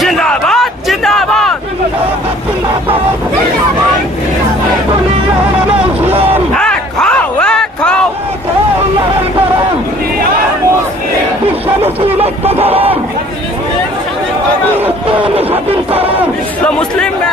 জিন্দাবাদ জিন্দাবাদ। মুসলিম ঐক্য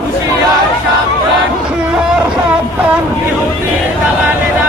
হুঁশিয়ার সাবধান হুঁশিয়ার সাবধান ইহুদি দালালেরা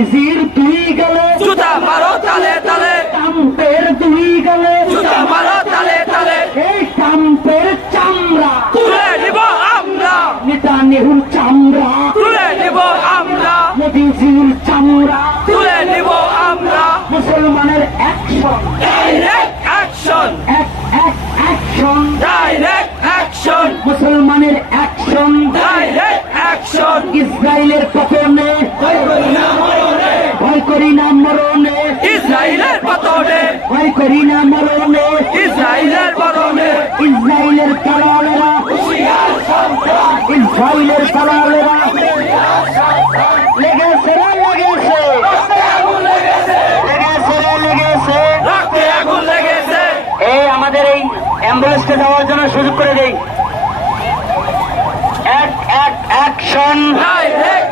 মোদিজির দুই গেলে জুতা মারো তালে তালে। ট্রাম্পের দুই গেলে জুতা মারো তালে তালে। এই ট্রাম্পের চামড়া। তুলে নিব আমরা। নেতানেহুর চামড়া। তুলে নিব আমরা। মোদিজির চামড়া। তুলে নিব আমরা। মুসলমানের অ্যাকশন ডাইরেক্ট অ্যাকশন এক এক অ্যাকশন ডাইরেক্ট অ্যাকশন মুসলমানের অ্যাকশন ডাইরেক্ট অ্যাকশন ইসরায়েলের পতনে করি না মরণে। ইসরায়েলের পতনে। ভয় করি না মরণে ইসরায়েলের বরণে ইসরায়েলের দালালেরা ইসরায়েলের দালালেরা লেগেছে রে লেগেছে। লেগেছে। রে লেগেছে। রক্তে আগুন লেগেছে। এই আমাদের এই অ্যাম্বুলেন্সকে যাওয়ার জন্য সুযোগ করে দেই। এক এক অ্যাকশন।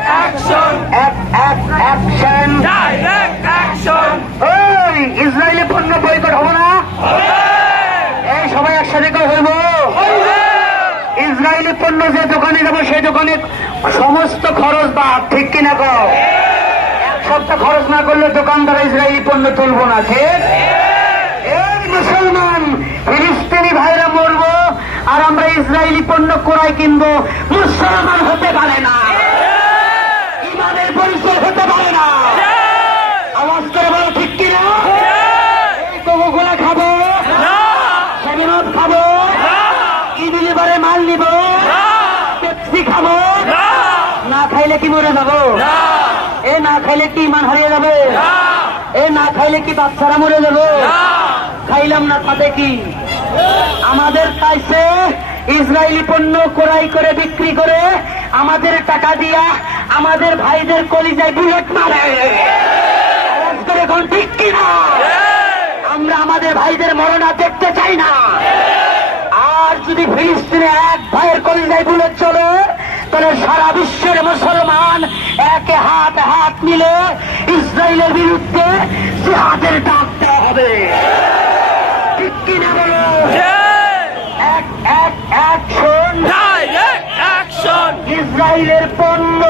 ডাইরেক্ট অ্যাকশন এক এক অ্যাকশন ডাইরেক্ট ওই ইসরায়েলি পণ্য বয়কট হব না? এই সবাই একসাথে করে হইব ইসরায়েলি পণ্য যে দোকানে যাব সেই দোকানে সমস্ত খরচ বাদ ঠিক কিনা কো এক সপ্তাহ খরচ না করলে দোকানদার ইসরায়েলি পণ্য তুলবো না ঠিক? এই মুসলমান ফিলিস্তিনি ভাইরা মরবো আর আমরা ইসরায়েলি পণ্য কোরাই কিনবো মুসলমান হতে পারে না ইমানের পরিচয় হতে পারে না আওয়াজ করে বলো ঠিক কিনা এই কোকোকোলা খাব সেভেন খাব ইডিলিভারে মাল নিব পেপসি খাব না খাইলে কি মরে যাব? এ না খাইলে কি ইমান হারিয়ে যাবে? এ না খাইলে কি বাচ্চারা মরে যাব? খাইলাম না তাতে কি? আমাদের কাছে ইসরায়েলি পণ্য ক্রয় করে বিক্রি করে। আমাদের টাকা দিয়া আমাদের ভাইদের কলিজায় বুলেট মারে। করে এখন ঠিক কিনা আমরা আমাদের ভাইদের মরণা দেখতে চাই না। আর যদি ফিলিস্তিনে এক ভাইয়ের কলিজায় বুলেট চলে তাহলে সারা বিশ্বের মুসলমান একে হাত হাত মিলে ইসরায়েলের বিরুদ্ধে জিহাদের ডাক দেওয়া হবে। ঠিক কিনা বলো? এক এক অ্যাকশন অ্যাকশন ইসরায়েলের পণ্য।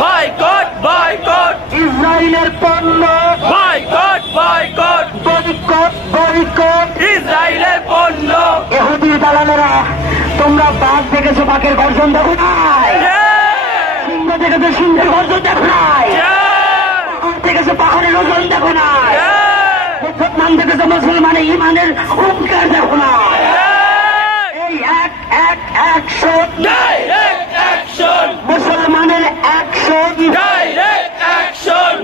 Boycott boycott. ইসরায়েলের পণ্য। Boycott boycott. Boycott boycott. ইসরায়েলের পণ্য। এহুদির দালালেরা তোমরা বাঘ দেখেছ বাঘের গর্জন দেখো নাই? সিংহ দেখেছ সিংহের গর্জন দেখো নাই। পাহাড় দেখেছ পাহাড়ের ওজন দেখো নাই। মুসলমান দেখেছ মুসলমানের ইমানের হুঙ্কার দেখো নাই। এই এক এক একশন ডাইরেক্ট মুসলমানের একশন ডাইরেক্ট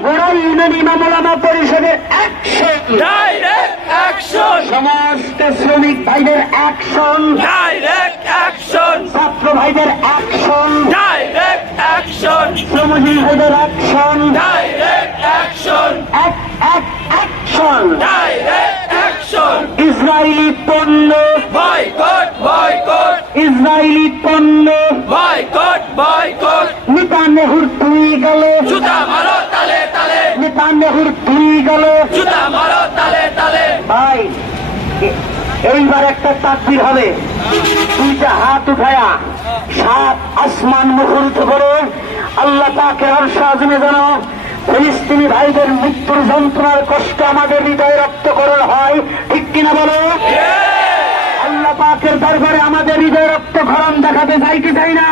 বড় ইউনিয়ন ইমাম পরিষদের একশন সমস্ত শ্রমিক ভাইদের অ্যাকশন ছাত্র ভাইদের শ্রমজীবী অ্যাকশন। ডাইরেক্ট অ্যাকশন এক এক অ্যাকশন। ডাইরেক্ট অ্যাকশন ইসরায়েলি পণ্য। বয়কট বয়কট ইসরায়েলি পণ্য। বয়কট বয়কট নেতানেহুর তুই গেল। জুতা মারো তালে তালে। নেতানেহুর তুই গেল। জুতা মারো তালে তালে। ভাই এইবার একটা তাকবির হবে। দুইটা হাত উঠায়া সাত আসমান মুখরিত করে। আল্লাহ তাকে আজমে যেন ফিলিস্তিনি ভাইদের মৃত্যুর যন্ত্রণার কষ্ট আমাদের হৃদয়ে রক্তকরণ হয়। ঠিক কিনা বলো? আল্লাহ পাকের দরবারে আমাদের হৃদয় রক্ত রক্তক্ষরণ দেখাতে চাই কি চাই না।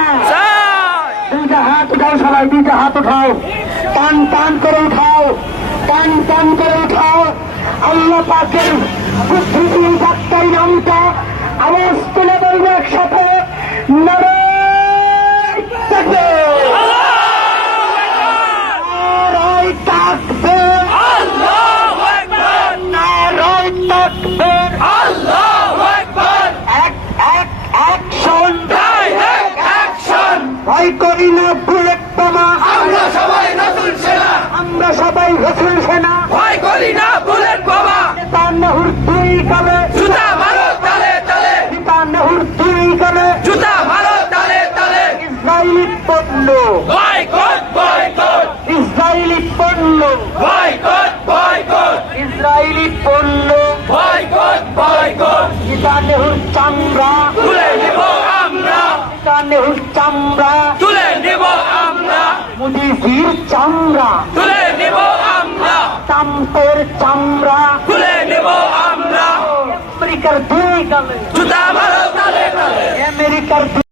দুইটা হাত উঠাও সবাই, দুইটা হাত উঠাও। টান টান করে উঠাও। টান টান করে উঠাও। আল্লাহ পাকের পৃথিবী ডাক্তারি নামটা আওয়াজ তুলে বলব একসাথে! নারায় নেহুর চামড়া। তুলে নিব আমরা। নেহুর চামড়া। তুলে নিব আমরা। মুদিজির চামড়া। তুলে নিব আমরা। চাম্পের চামড়া। তুলে নিব আমরা। আমেরিকার দুই গালে। জুতা মারো তালে তালে। আমেরিকার